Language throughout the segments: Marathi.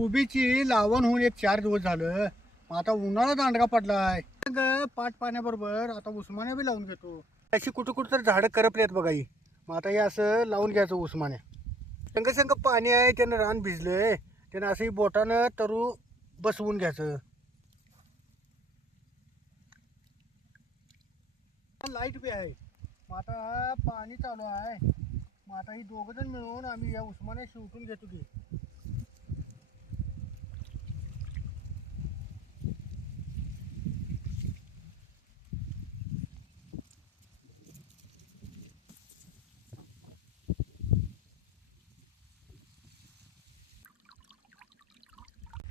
कोबीची लावण होऊन एक चार दिवस झालं. मग आता उन्हाळा दांडगा पडलाय. मग पाट पाण्याबरोबर आता उस्माने बी लावून घेतो. अशी कुठं कुठं तर झाडं करपली आहेत बघा ही. मग आता हे असं लावून घ्यायचं उस्माने. संग संग पाणी आहे त्यानं रान भिजलंय. त्यानं असंही बोटानं तरू बसवून घ्यायचं. लाइट बी आहे. मग आता पाणी चालू आहे. मग आता ही दोघं जण मिळून आम्ही या उस्माने शिवटून घेतो की.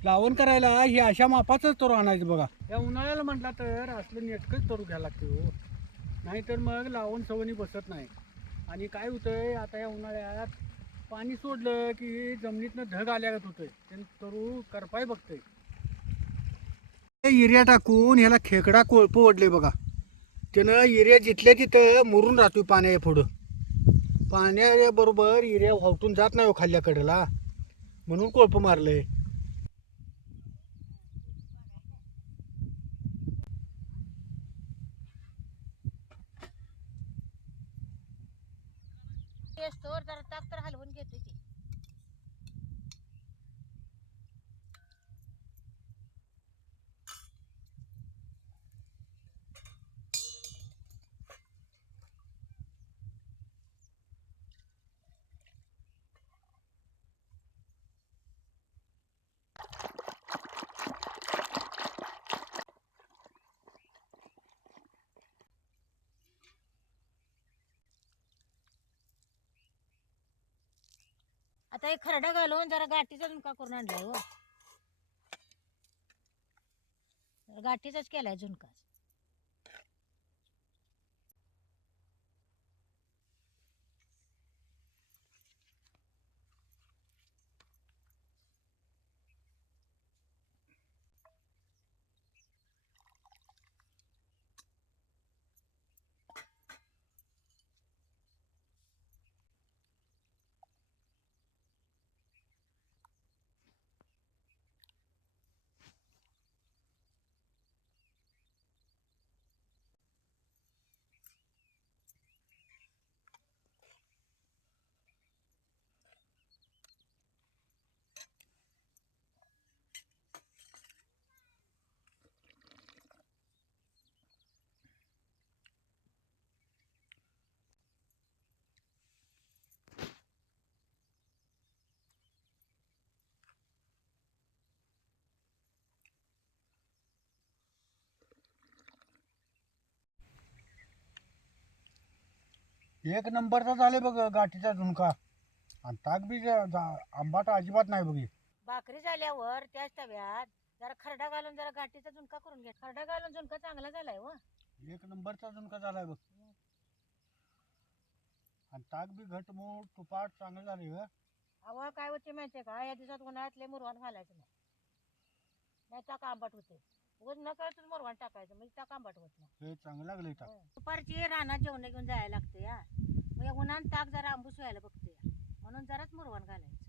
लावण करायला ही अशा मापाचंच तरू आणायचं बघा. या उन्हाळ्याला म्हटला तर असलं नेटकंच तरू घ्यायला लागते हो. नाहीतर मग लावण सवनी बसत नाही. आणि काय होतंय आता या उन्हाळ्यात पाणी सोडलं की जमिनीतनं ढग आल्यागत होतंय. ते तरू करपाय बघतंय. युरिया टाकून ह्याला खेकडा कोळप ओढले बघा. त्यानं युरिया जिथल्या तिथं मुरून राहतोय पाण्या पुढं. पाण्याबरोबर युरिया वावटून जात नाही हो खाल्ल्या कडेला. म्हणून कोळप मारलंय. स्टोर जरा ताक तर हलवून घेते ते. आता हे खरडा घालून जरा गाठीचा झुणका करून आणलाय हो. गाठीचाच केलाय झुणकाच. एक नंबरचा झाले बघ गाठीचा झुणका. आणि ताक बी जा- जा- आंबाट अजिबात नाही बघी भाकरी झाल्यावर त्याच तव्यात जरा खरडा घालून जरा गाठीचा झुणका करून घ्या खरडा घालून झुणका चांगला झालाय हो. एक नंबरचा झुणका झालाय बघ. आणि ताक बी घट मूळ तुपाट चांगलं झाले ग. हवा काय होते माहितीये का? या दिवसात उन्हाळ्यातले मुरवाण घालायचं नाही. नाही टाक आंबट होते उगाच न कळतच मुरवाण टाकायचं म्हणजे टाक आंबट होत नाही. हे चांगलं लागले ताक दुपारची रानात जेवण घेऊन जायला लागते या. मग या उन्हात ताक जरा आंबूस व्हायला बघते या. म्हणून जराच मुरवाण घालायचं.